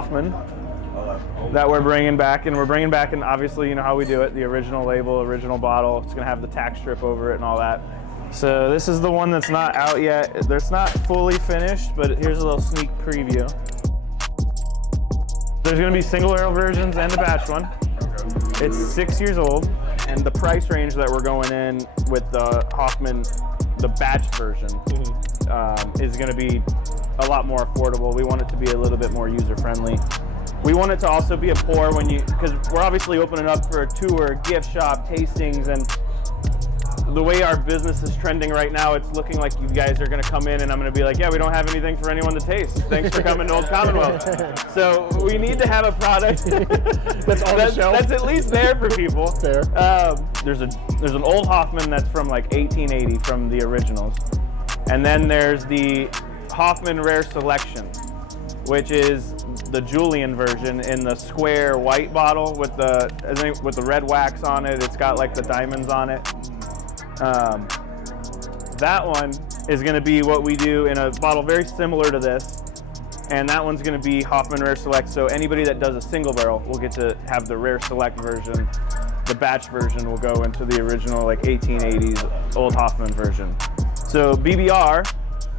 Hoffman that we're bringing back, and we're bringing back, and obviously you know how we do it, the original label, original bottle. It's going to have the tack strip over it and all that. So this is the one that's not out yet. It's not fully finished, but here's a little sneak preview. There's going to be single barrel versions and the batch one. It's 6 years old, and the price range that we're going in with the Hoffman, the batch version, is going to be a lot more affordable. We want it to be a little bit more user-friendly. We want it to also be a pour when you, because we're obviously opening up for a tour, gift shop, tastings, and the way our business is trending right now, it's looking like you guys are going to come in and I'm going to be like, yeah, we don't have anything for anyone to taste. Thanks for coming to Old Commonwealth. So we need to have a product that's on the shelf. That's at least there for people. Fair. There's an old Hoffman that's from like 1880 from the originals. And then there's the Hoffman Rare Selection, which is the Julian version in the square white bottle with the red wax on it. It's got like the diamonds on it. That one is going to be what we do in a bottle very similar to this, and that one's going to be Hoffman Rare Select. So anybody that does a single barrel will get to have the Rare Select version. The batch version will go into the original like 1880s Old Hoffman version. So BBR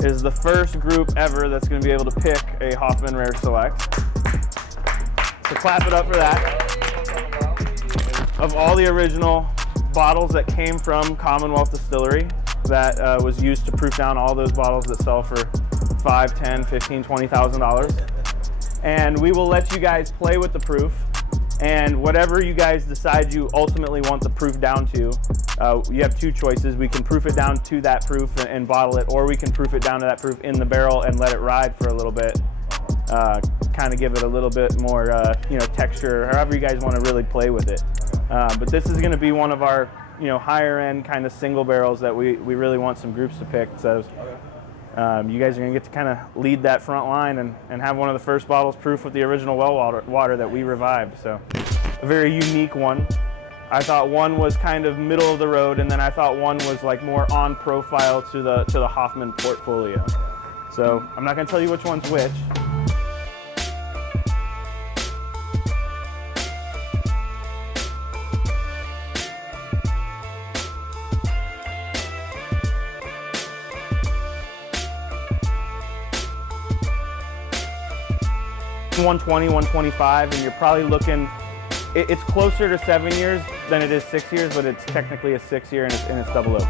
is the first group ever that's going to be able to pick a Hoffman Rare Select. So clap it up for that. Of all the original bottles that came from Commonwealth Distillery that was used to proof down all those bottles that sell for $5, $10, $15, $20,000. And we will let you guys play with the proof, and whatever you guys decide you ultimately want the proof down to, you have two choices. We can proof it down to that proof and bottle it, or we can proof it down to that proof in the barrel and let it ride for a little bit, kind of give it a little bit more texture, however you guys want to really play with it. But this is going to be one of our higher end kind of single barrels that we really want some groups to pick. So you guys are going to get to kind of lead that front line and have one of the first bottles proof with the original well water that we revived. So a very unique one. I thought one was kind of middle of the road, and then I thought one was like more on profile to the Hoffman portfolio. So I'm not going to tell you which one's which. $120, $125, and you're probably looking, it's closer to 7 years than it is 6 years, but it's technically a 6 year and it's double oak.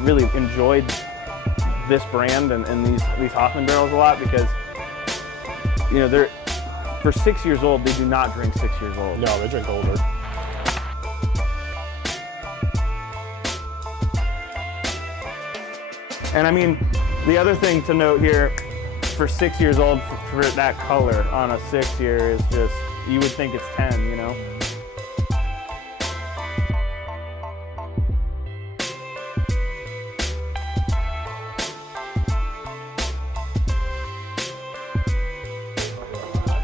Really enjoyed this brand and these Hoffman barrels a lot because, they're, for 6 years old, they do not drink 6 years old. No, they drink older. And I mean, the other thing to note here, for 6 years old, for that color on a 6 year is just, you would think it's 10,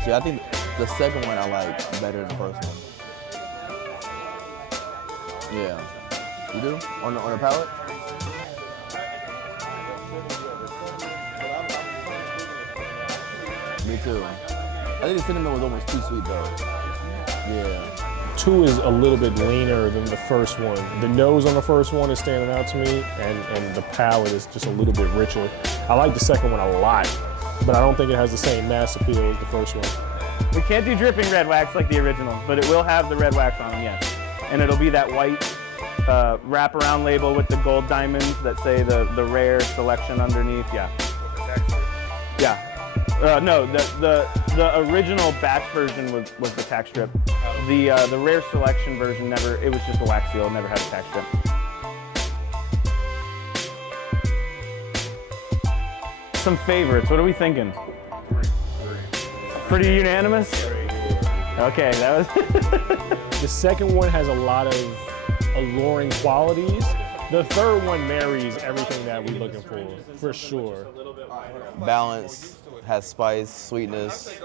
See, I think the second one I like better than the first one. Yeah. You do? On the palate? Me too. I think the cinnamon was almost too sweet though. Yeah. 2 is a little bit leaner than the first one. The nose on the first one is standing out to me, and the palate is just a little bit richer. I like the second one a lot, but I don't think it has the same mass appeal as the first one. We can't do dripping red wax like the originals, but it will have the red wax on them, yes. And it'll be that white wraparound label with the gold diamonds that say the rare selection underneath, yeah. Yeah. No, the original batch version was the tack strip. The rare selection version never, it was just a wax seal, never had a tack strip. Some favorites, what are we thinking? Pretty unanimous? Okay, that was... The second one has a lot of alluring qualities. The third one marries everything that we're looking for sure. Balance, has spice, sweetness,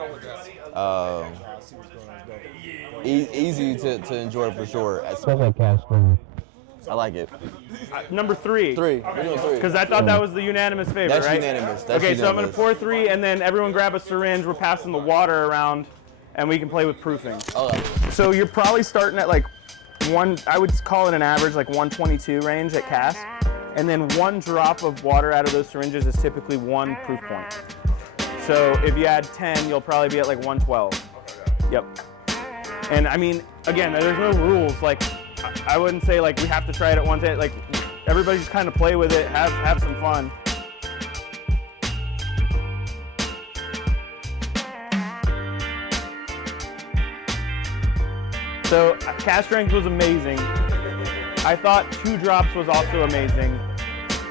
easy to enjoy for sure. Especially cash cream. I like it. Number 3. 3. We're doing 3. Because I thought that was the unanimous favorite, That's right? unanimous. That's okay, so I'm going to unanimous. pour 3, and then everyone grab a syringe. We're passing the water around, and we can play with proofing. So you're probably starting at like I would call it an average, like 122 range at cask. And then 1 drop of water out of those syringes is typically 1 proof point. So if you add 10, you'll probably be at like 112. Yep. And I mean, again, there's no rules. Like, I wouldn't say like we have to try it at 110. Like, everybody just kind of play with it, have some fun. So cask strength was amazing. I thought 2 drops was also amazing.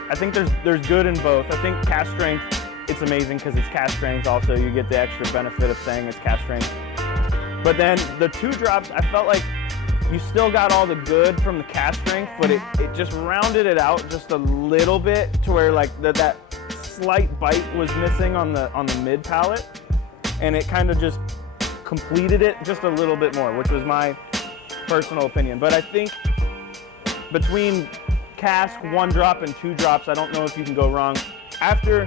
I think there's good in both. I think cask strength, it's amazing because it's cask strength. Also, you get the extra benefit of saying it's cask strength. But then the 2 drops, I felt like you still got all the good from the cask strength, but it just rounded it out just a little bit to where like that slight bite was missing on the mid palate, and it kind of just completed it just a little bit more, which was my personal opinion. But I think between cask, 1 drop, and 2 drops, I don't know if you can go wrong. After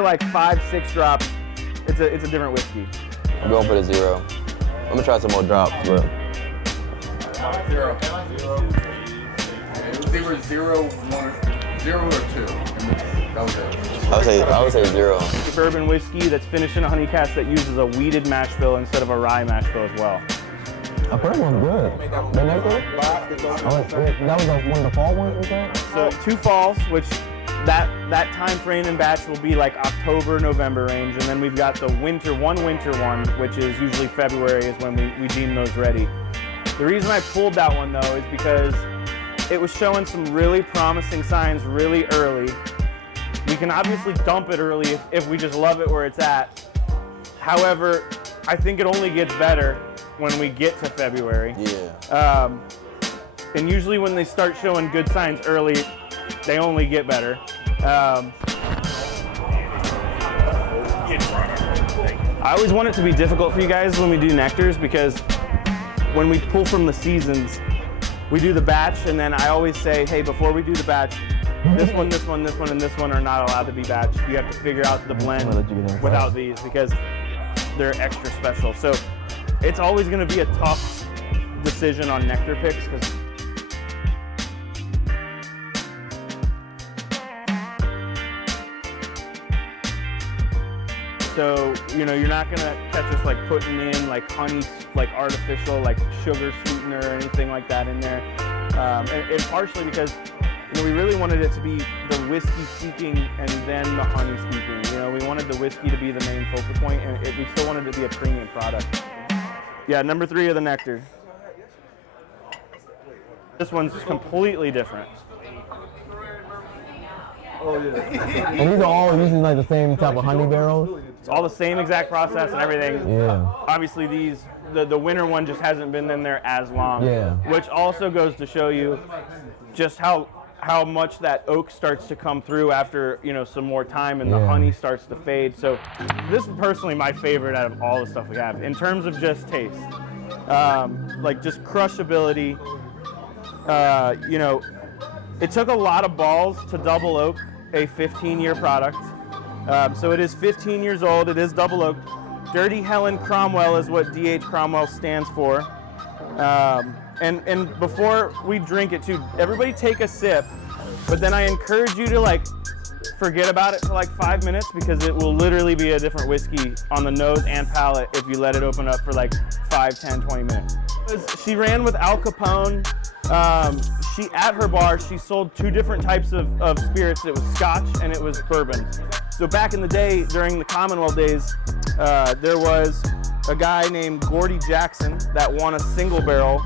like 5, 6 drops, it's a different whiskey. I'm going for the 0. I'm gonna try some more drops, but 0. It was either 0, 1, 0 or 2. That was it. I would say 0. Bourbon whiskey that's finished in a honey cask that uses a wheated mash bill instead of a rye mash bill as well. The first one's good. The next one? That was one of the fall ones, was that? So 2 falls, which that time frame in batch will be like October, November range, and then we've got the winter one, which is usually February is when we deem those ready. The reason I pulled that one though is because it was showing some really promising signs really early. We can obviously dump it early if we just love it where it's at. However, I think it only gets better when we get to February. Yeah. And usually when they start showing good signs early, they only get better. I always want it to be difficult for you guys when we do nectars, because when we pull from the seasons, we do the batch, and then I always say, hey, before we do the batch, this one, and this one are not allowed to be batched. You have to figure out the blend without these because they're extra special. So it's always going to be a tough decision on nectar picks because so, you know, you're not gonna catch us like putting in like honey, like artificial, like sugar sweetener or anything like that in there. And partially because, you know, we really wanted it to be the whiskey speaking and then the honey speaking. You know, we wanted the whiskey to be the main focal point, and we still wanted it to be a premium product. Yeah, number 3 of the nectar. This one's completely different. And these are all using like the same type of honey barrels? It's all the same exact process and everything. Yeah. Obviously these, the winter one just hasn't been in there as long. Yeah. Which also goes to show you just how much that oak starts to come through after, you know, some more time and the honey starts to fade. So this is personally my favorite out of all the stuff we have in terms of just taste. Like just crushability. You know, it took a lot of balls to double oak a 15-year product. So it is 15 years old. It is double oak. Dirty Helen Cromwell is what DH Cromwell stands for. And before we drink it too, everybody take a sip, but then I encourage you to like forget about it for like 5 minutes because it will literally be a different whiskey on the nose and palate if you let it open up for like 5, 10, 20 minutes. She ran with Al Capone. At her bar, she sold 2 different types of spirits. It was Scotch and it was bourbon. So back in the day, during the Commonwealth days, there was a guy named Gordy Jackson that won a single barrel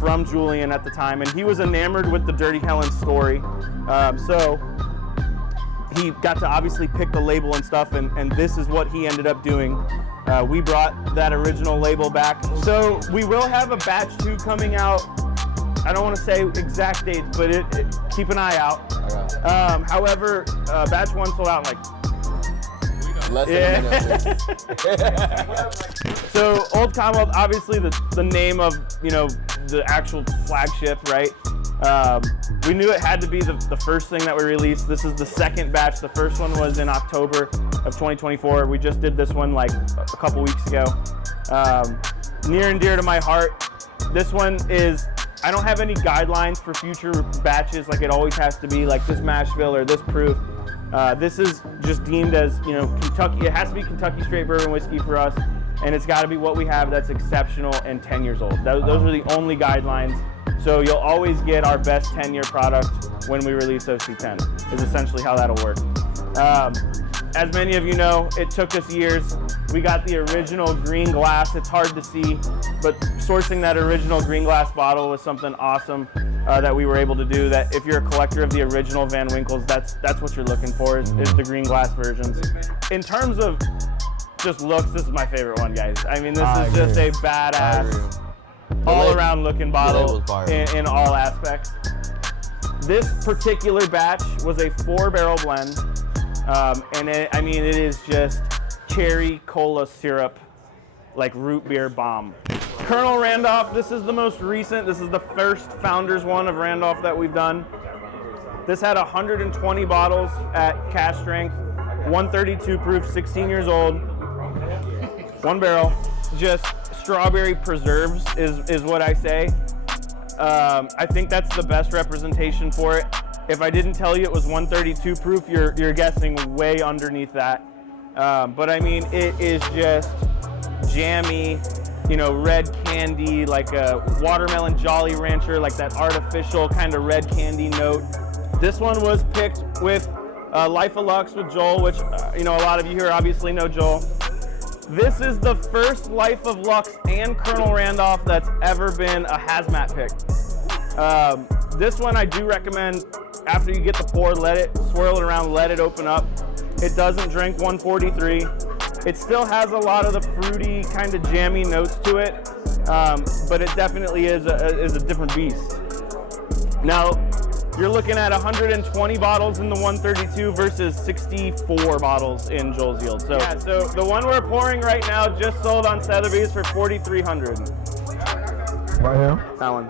from Julian at the time, and he was enamored with the Dirty Helen story. So he got to obviously pick the label and stuff, and this is what he ended up doing. We brought that original label back. So we will have a batch 2 coming out. I don't want to say exact dates, but keep an eye out. However, batch 1 sold out in like less than a minute. So Old Commonwealth, obviously the name of, you know, the actual flagship, right? We knew it had to be the first thing that we released. This is the second batch. The first one was in October of 2024. We just did this one like a couple weeks ago. Near and dear to my heart. This one is, I don't have any guidelines for future batches like it always has to be, like this mash bill or this proof. This is just deemed as, you know, Kentucky. It has to be Kentucky straight bourbon whiskey for us, and it's got to be what we have that's exceptional and 10 years old. Those are the only guidelines. So you'll always get our best 10-year product when we release OC10, is essentially how that'll work. As many of you know, it took us years. We got the original green glass. It's hard to see, but sourcing that original green glass bottle was something awesome that we were able to do. That if you're a collector of the original Van Winkles, that's what you're looking for, is the green glass versions. In terms of just looks, this is my favorite one, guys. I mean, this is just a badass, all-around looking bottle in all aspects. This particular batch was a 4-barrel blend, and it is just cherry cola syrup, like root beer bomb. Colonel Randolph, this is the most recent. This is the first Founders one of Randolph that we've done. This had 120 bottles at cask strength, 132 proof, 16 years old, 1 barrel. Just strawberry preserves is what I say. I think that's the best representation for it. If I didn't tell you it was 132 proof, you're guessing way underneath that. But I mean, it is just jammy, you know, red candy, like a watermelon Jolly Rancher, like that artificial kind of red candy note. This one was picked with Life of Lux with Joel, which, you know, a lot of you here obviously know Joel. This is the first Life of Lux and Colonel Randolph that's ever been a hazmat pick. This one I do recommend, after you get the pour, let it swirl it around, let it open up. It doesn't drink 143. It still has a lot of the fruity, kind of jammy notes to it, but it definitely is a different beast. Now, you're looking at 120 bottles in the 132 versus 64 bottles in Joel's Yield. So, yeah, so the one we're pouring right now just sold on Sotheby's for $4,300. Right here? That one.